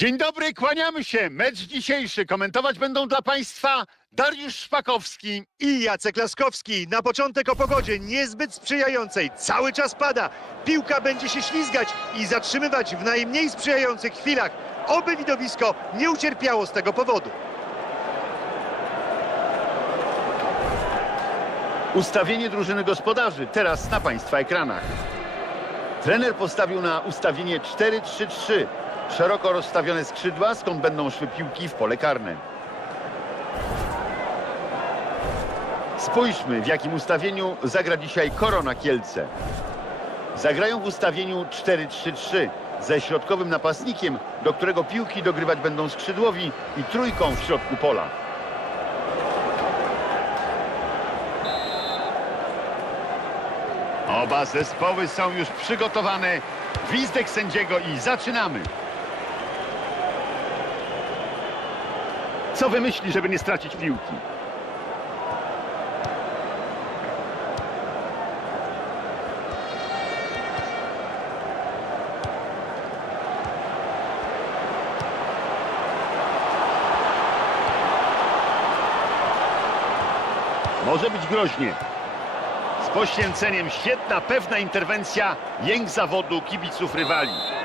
Dzień dobry, kłaniamy się. Mecz dzisiejszy komentować będą dla Państwa Dariusz Szpakowski. I Jacek Laskowski. Na początek o pogodzie niezbyt sprzyjającej. Cały czas pada. Piłka będzie się ślizgać i zatrzymywać w najmniej sprzyjających chwilach. Oby widowisko nie ucierpiało z tego powodu. Ustawienie drużyny gospodarzy teraz na Państwa ekranach. Trener postawił na ustawienie 4-3-3. Szeroko rozstawione skrzydła, skąd będą szły piłki w pole karne. Spójrzmy, w jakim ustawieniu zagra dzisiaj Korona Kielce. Zagrają w ustawieniu 4-3-3 ze środkowym napastnikiem, do którego piłki dogrywać będą skrzydłowi i trójką w środku pola. Oba zespoły są już przygotowane. Gwizdek sędziego i zaczynamy. Co wymyśli, żeby nie stracić piłki? Może być groźnie. Z poświęceniem świetna, pewna interwencja, jęk zawodu kibiców rywali.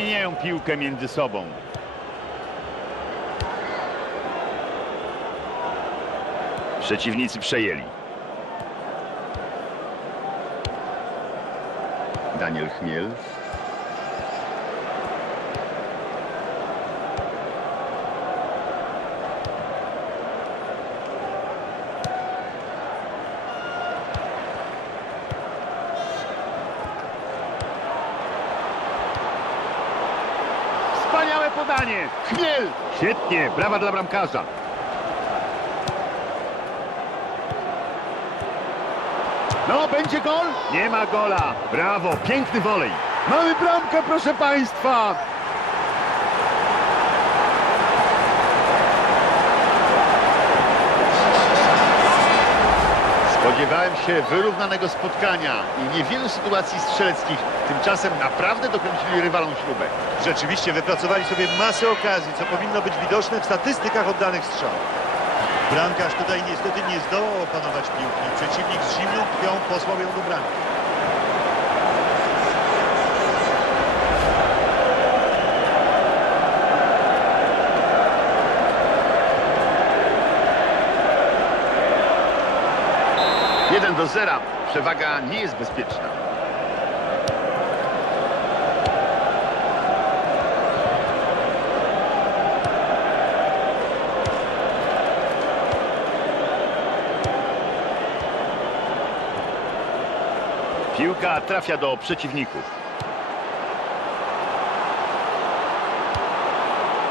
Wymieniają piłkę między sobą. Przeciwnicy przejęli. Daniel Chmiel. Chmiel! Świetnie, brawa dla bramkarza. No, będzie gol? Nie ma gola. Brawo, piękny wolej. Mamy bramkę, proszę Państwa. Spodziewałem się wyrównanego spotkania i niewielu sytuacji strzeleckich. Tymczasem naprawdę dokręcili rywalom śrubę. Rzeczywiście wypracowali sobie masę okazji, co powinno być widoczne w statystykach oddanych strzałów. Bramkarz tutaj niestety nie zdołał opanować piłki. Przeciwnik z zimną krwią posłał ją do bramki. Do zera. Przewaga nie jest bezpieczna. Piłka trafia do przeciwników.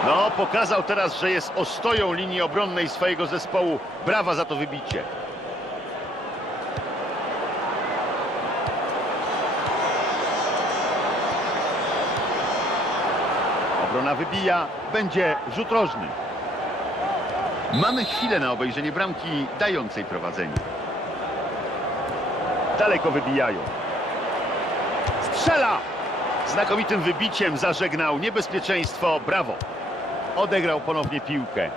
No, pokazał teraz, że jest ostoją linii obronnej swojego zespołu. Brawa za to wybicie. Obrona wybija, będzie rzut rożny. Mamy chwilę na obejrzenie bramki dającej prowadzenie. Daleko wybijają. Strzela! Znakomitym wybiciem zażegnał niebezpieczeństwo. Brawo! Odegrał ponownie piłkę.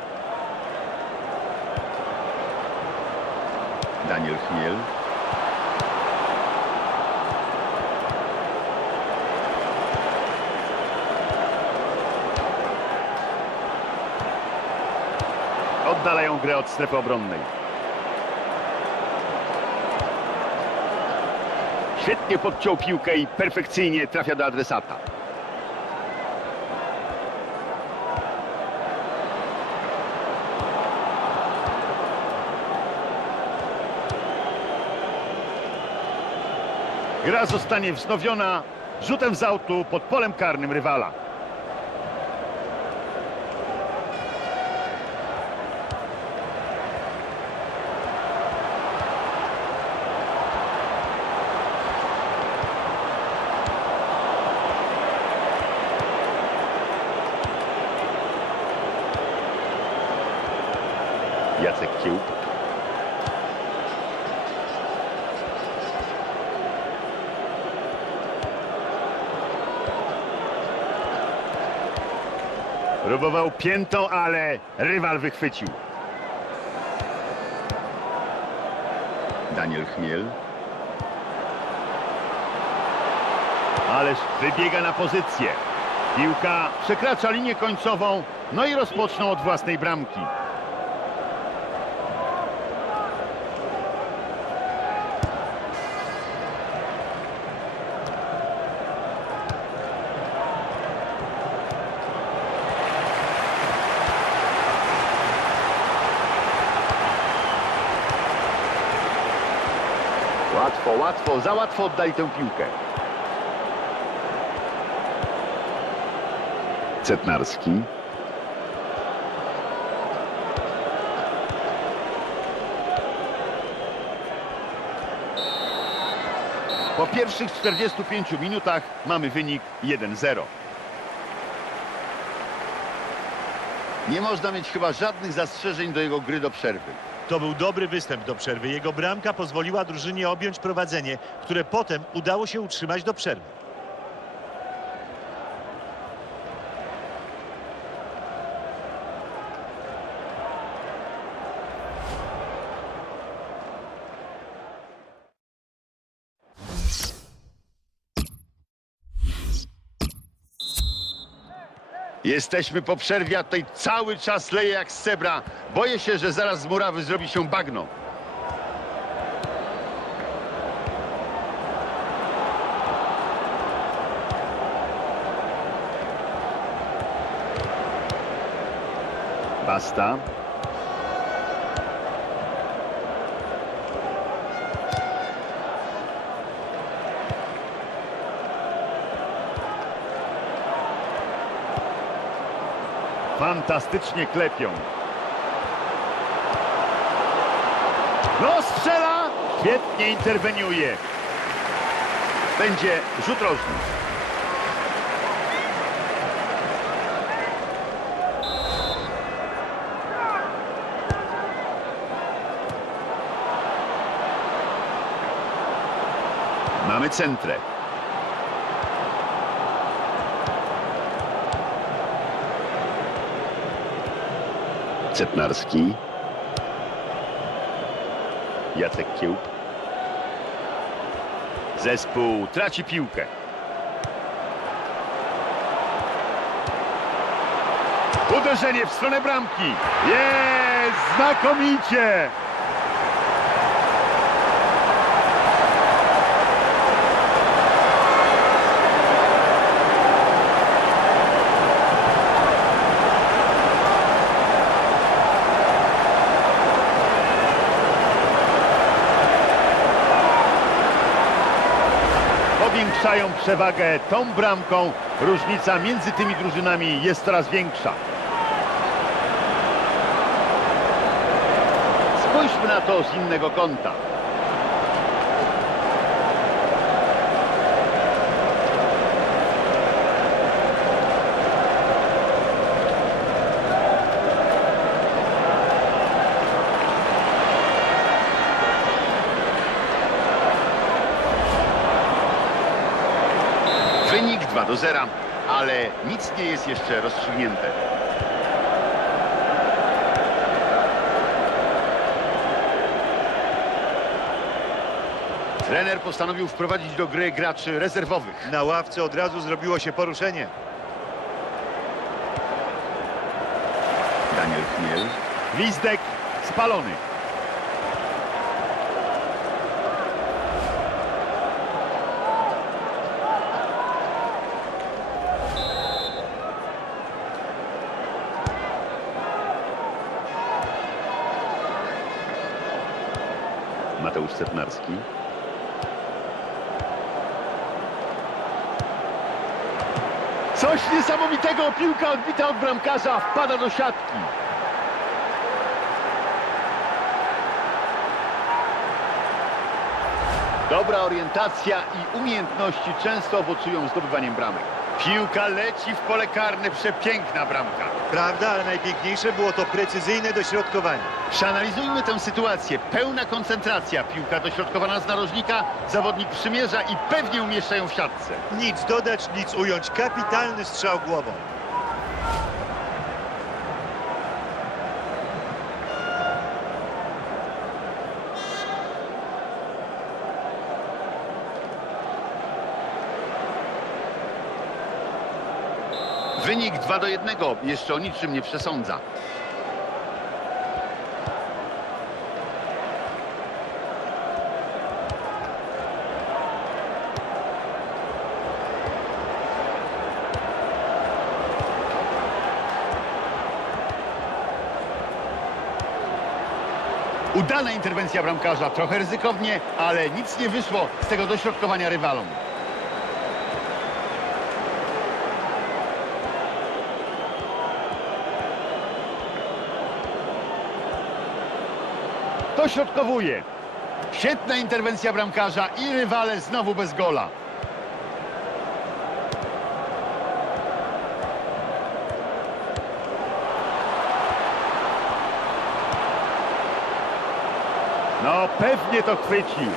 Daniel Chmiel. Oddalają grę od strefy obronnej. Świetnie podciął piłkę i perfekcyjnie trafia do adresata. Gra zostanie wznowiona rzutem z autu pod polem karnym rywala. Jacek Kiełb. Próbował piętą, ale rywal wychwycił. Daniel Chmiel. Ależ wybiega na pozycję. Piłka przekracza linię końcową, no i rozpoczną od własnej bramki. Łatwo, łatwo, za łatwo oddali tę piłkę. Cetnarski. Po pierwszych 45 minutach mamy wynik 1-0. Nie można mieć chyba żadnych zastrzeżeń do jego gry do przerwy. To był dobry występ do przerwy. Jego bramka pozwoliła drużynie objąć prowadzenie, które potem udało się utrzymać do przerwy. Jesteśmy po przerwie, a tutaj cały czas leje jak z cebra. Boję się, że zaraz z murawy zrobi się bagno. Basta. Fantastycznie klepią. No strzela! Świetnie interweniuje. Będzie rzut rożny. Mamy centrę. Cetnarski. Jacek Kiełb. Zespół traci piłkę. Uderzenie w stronę bramki. Jest! Znakomicie! Powiększają przewagę tą bramką. Różnica między tymi drużynami jest coraz większa. Spójrzmy na to z innego kąta. Wynik 2 do 0, ale nic nie jest jeszcze rozstrzygnięte. Trener postanowił wprowadzić do gry graczy rezerwowych. Na ławce od razu zrobiło się poruszenie. Daniel Chmiel. Gwizdek spalony. Mateusz Setnarski. Coś niesamowitego, piłka odbita od bramkarza, wpada do siatki. Dobra orientacja i umiejętności często owocują zdobywaniem bramek. Piłka leci w pole karne, przepiękna bramka. Prawda, ale najpiękniejsze było to precyzyjne dośrodkowanie. Przeanalizujmy tę sytuację. Pełna koncentracja. Piłka dośrodkowana z narożnika, zawodnik przymierza i pewnie umieszcza ją w siatce. Nic dodać, nic ująć. Kapitalny strzał głową. Wynik 2 do 1. Jeszcze o niczym nie przesądza. Udana interwencja bramkarza, trochę ryzykownie, ale nic nie wyszło z tego dośrodkowania rywalom. Dośrodkowuje. Świetna interwencja bramkarza i rywale znowu bez gola. No pewnie to chwycił.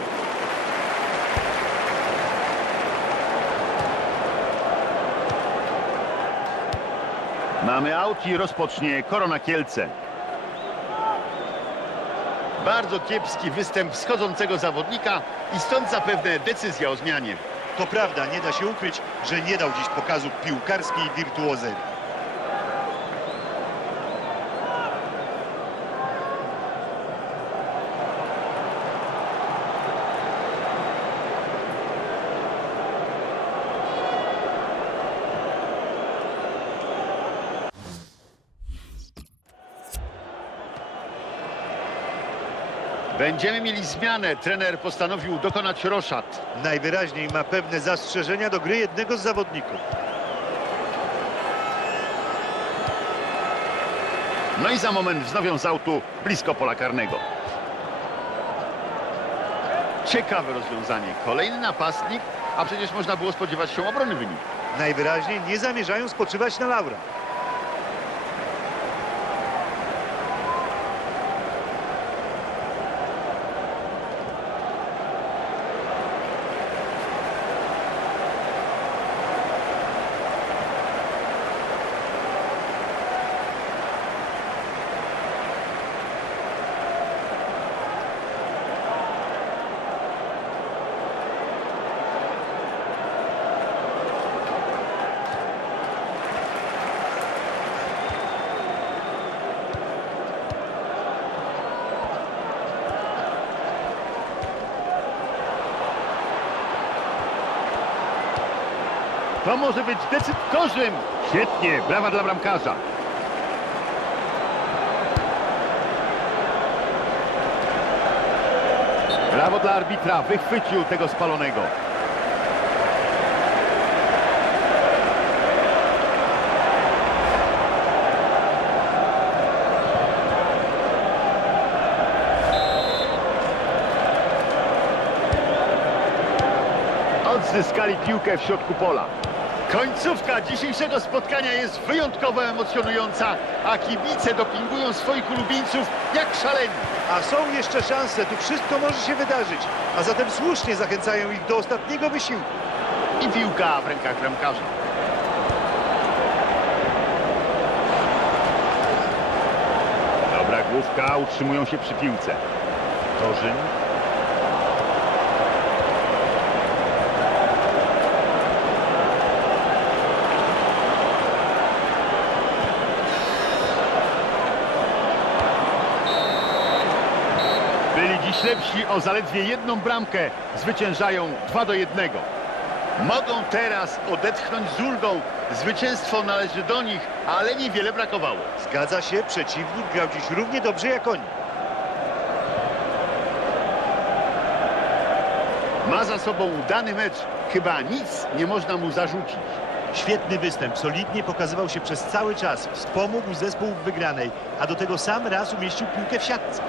Mamy aut i rozpocznie Korona Kielce. Bardzo kiepski występ wschodzącego zawodnika i stąd zapewne decyzja o zmianie. To prawda, nie da się ukryć, że nie dał dziś pokazu piłkarskiej wirtuozerii. Będziemy mieli zmianę. Trener postanowił dokonać roszad. Najwyraźniej ma pewne zastrzeżenia do gry jednego z zawodników. No i za moment wznowią z autu blisko pola karnego. Ciekawe rozwiązanie. Kolejny napastnik, a przecież można było spodziewać się obrony wyniku. Najwyraźniej nie zamierzają spoczywać na laurach. To może być decyzjorzem. Świetnie, brawa dla bramkarza. Brawo dla arbitra, wychwycił tego spalonego. Odzyskali piłkę w środku pola. Końcówka dzisiejszego spotkania jest wyjątkowo emocjonująca, a kibice dopingują swoich ulubieńców jak szaleni. A są jeszcze szanse, tu wszystko może się wydarzyć. A zatem słusznie zachęcają ich do ostatniego wysiłku. I piłka w rękach bramkarza. Dobra główka, utrzymują się przy piłce. Torzyn. Byli dziś lepsi o zaledwie jedną bramkę. Zwyciężają 2 do 1. Mogą teraz odetchnąć z ulgą. Zwycięstwo należy do nich, ale niewiele brakowało. Zgadza się, przeciwnik grał dziś równie dobrze jak oni. Ma za sobą udany mecz. Chyba nic nie można mu zarzucić. Świetny występ, solidnie pokazywał się przez cały czas. Wspomógł zespół w wygranej, a do tego sam raz umieścił piłkę w siatce.